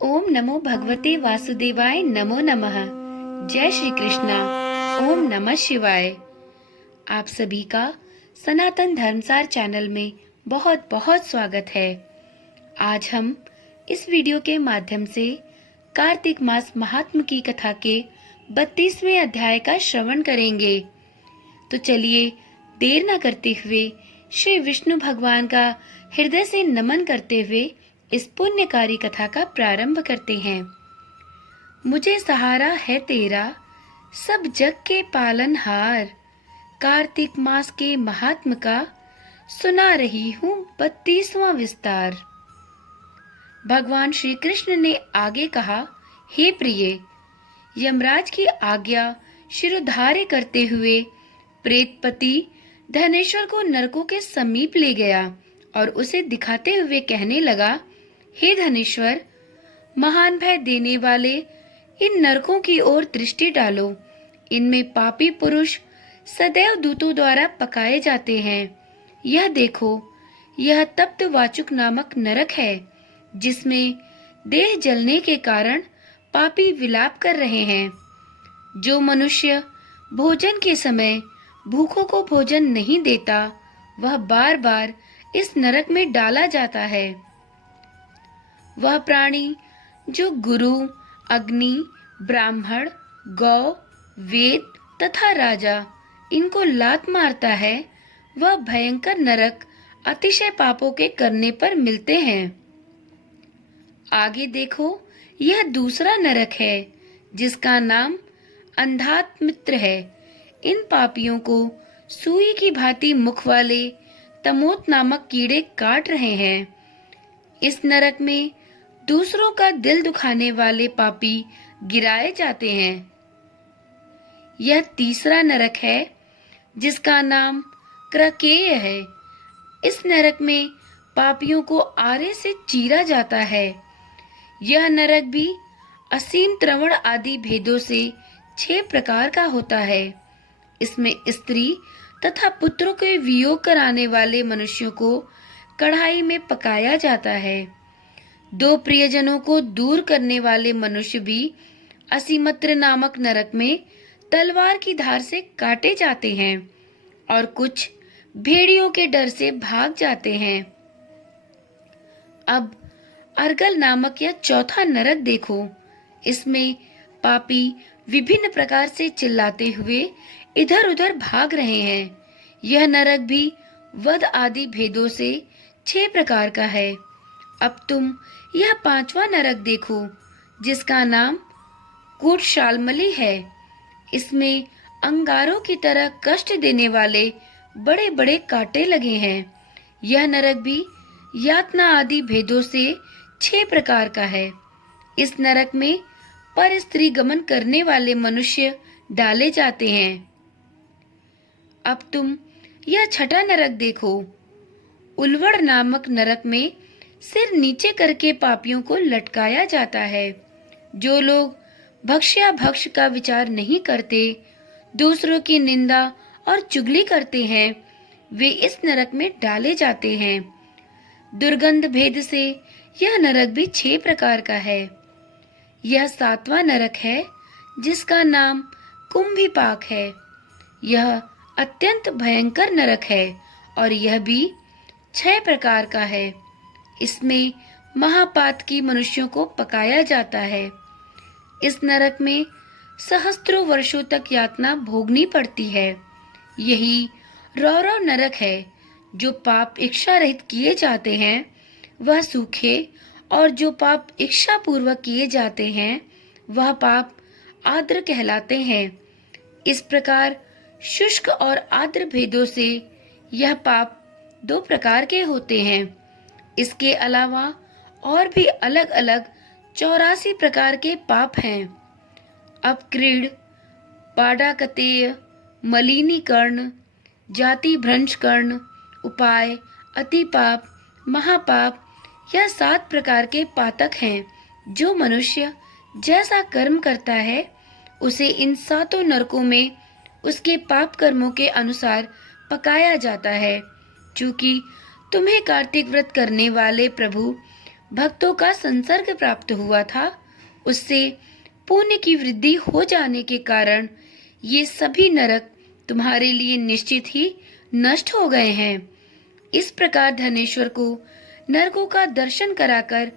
ओम नमो भगवते वासुदेवाय नमो नमः। जय श्री कृष्णा। ओम नमः शिवाय। आप सभी का सनातन धर्मसार चैनल में बहुत बहुत स्वागत है। आज हम इस वीडियो के माध्यम से कार्तिक मास महात्म की कथा के 32वें अध्याय का श्रवण करेंगे। तो चलिए देर न करते हुए श्री विष्णु भगवान का हृदय से नमन करते हुए इस पुण्यकारी कथा का प्रारंभ करते हैं। मुझे सहारा है तेरा सब जग के पालनहार, कार्तिक मास के महात्म का सुना रही हूँ 32वां विस्तार। भगवान श्री कृष्ण ने आगे कहा, हे प्रिय, यमराज की आज्ञा शिरोधार्य करते हुए प्रेतपति धनेश्वर को नरकों के समीप ले गया और उसे दिखाते हुए कहने लगा, हे धनेश्वर, महान भय देने वाले इन नरकों की ओर दृष्टि डालो। इनमें पापी पुरुष सदैव दूतों द्वारा पकाए जाते हैं। यह देखो, यह तप्त वाचुक नामक नरक है, जिसमें देह जलने के कारण पापी विलाप कर रहे हैं। जो मनुष्य भोजन के समय भूखों को भोजन नहीं देता, वह बार बार इस नरक में डाला जाता है। वह प्राणी जो गुरु, अग्नि, ब्राह्मण, गौ, वेद तथा राजा इनको लात मारता है, वह भयंकर नरक अतिशय पापों के करने पर मिलते हैं। आगे देखो, यह दूसरा नरक है जिसका नाम अंधात्मित्र है। इन पापियों को सुई की भांति मुख वाले तमोत नामक कीड़े काट रहे हैं। इस नरक में दूसरों का दिल दुखाने वाले पापी गिराए जाते हैं। यह तीसरा नरक है जिसका नाम क्रकेय है। इस नरक में पापियों को आरे से चीरा जाता है। यह नरक भी असीम त्रवण आदि भेदों से 6 प्रकार का होता है। इसमें स्त्री तथा पुत्रों के वियोग कराने वाले मनुष्यों को कढ़ाई में पकाया जाता है। 2 प्रियजनों को दूर करने वाले मनुष्य भी असीमत्र नामक नरक में तलवार की धार से काटे जाते हैं और कुछ भेड़ियों के डर से भाग जाते हैं। अब अर्गल नामक यह चौथा नरक देखो। इसमें पापी विभिन्न प्रकार से चिल्लाते हुए इधर उधर भाग रहे हैं। यह नरक भी वध आदि भेदों से 6 प्रकार का है। अब तुम यह 5वां नरक देखो, जिसका नाम कूटशालमली है। इसमें अंगारों की तरह कष्ट देने वाले बड़े बड़े कांटे लगे हैं। यह नरक भी यातना आदि भेदों से 6 प्रकार का है। इस नरक में पर स्त्री गमन करने वाले मनुष्य डाले जाते हैं। अब तुम यह 6ठा नरक देखो। उल्वड़ नामक नरक में सिर नीचे करके पापियों को लटकाया जाता है। जो लोग भक्ष्या भक्ष का विचार नहीं करते, दूसरों की निंदा और चुगली करते हैं, वे इस नरक में डाले जाते हैं। दुर्गंध भेद से यह नरक भी 6 प्रकार का है। यह 7वां नरक है जिसका नाम कुंभिपाक है। यह अत्यंत भयंकर नरक है और यह भी 6 प्रकार का है। इसमें महापातकी मनुष्यों को पकाया जाता है। इस नरक में सहस्त्रों वर्षों तक यातना भोगनी पड़ती है। यही रौरव नरक है। जो पाप इच्छा रहित किए जाते हैं वह सूखे, और जो पाप इच्छा पूर्वक किए जाते हैं वह पाप आर्द्र कहलाते हैं। इस प्रकार शुष्क और आर्द्र भेदों से यह पाप 2 प्रकार के होते हैं। इसके अलावा और भी अलग अलग 84 प्रकार के पाप हैं। अब क्रीड़, पाडाकतेय, मलिनीकर्ण, जाति भ्रंश कर्ण, उपाय, अतिपाप, महापाप, यह 7 प्रकार के पातक हैं। जो मनुष्य जैसा कर्म करता है उसे इन 7 नरकों में उसके पाप कर्मों के अनुसार पकाया जाता है। चूंकि तुम्हें कार्तिक व्रत करने वाले प्रभु भक्तों का संसर्ग प्राप्त हुआ था, उससे पुण्य की वृद्धि हो जाने के कारण ये सभी नरक तुम्हारे लिए निश्चित ही नष्ट हो गए हैं। इस प्रकार धनेश्वर को नरकों का दर्शन कराकर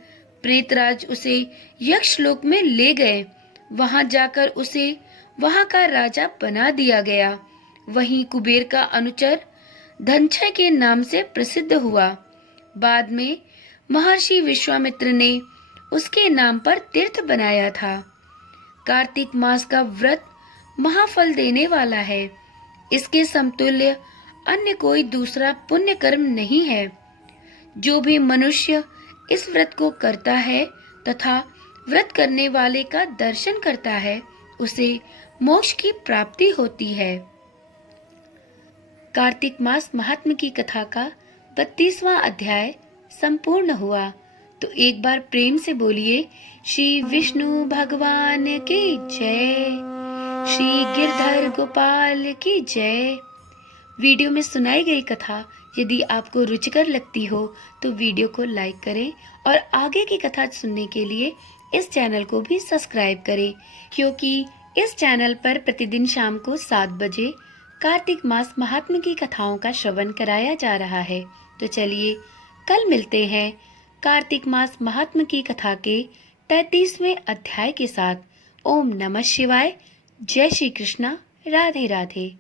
प्रेतराज उसे यक्ष लोक में ले गए। वहां जाकर उसे वहां का राजा बना दिया गया। वहीं कुबेर का अनुचर धनक्षय के नाम से प्रसिद्ध हुआ। बाद में महर्षि विश्वामित्र ने उसके नाम पर तीर्थ बनाया था। कार्तिक मास का व्रत महाफल देने वाला है। इसके समतुल्य अन्य कोई दूसरा पुण्य कर्म नहीं है। जो भी मनुष्य इस व्रत को करता है तथा व्रत करने वाले का दर्शन करता है, उसे मोक्ष की प्राप्ति होती है। कार्तिक मास महात्म्य की कथा का 32वां अध्याय संपूर्ण हुआ। तो एक बार प्रेम से बोलिए, श्री विष्णु भगवान की जय, श्री गिरधर गोपाल की जय। वीडियो में सुनाई गई कथा यदि आपको रुचिकर लगती हो तो वीडियो को लाइक करें और आगे की कथा सुनने के लिए इस चैनल को भी सब्सक्राइब करें, क्योंकि इस चैनल पर प्रतिदिन शाम को 7 बजे कार्तिक मास महात्म्य की कथाओं का श्रवण कराया जा रहा है। तो चलिए कल मिलते हैं कार्तिक मास महात्म्य की कथा के 33वें अध्याय के साथ। ओम नमः शिवाय। जय श्री कृष्णा। राधे राधे।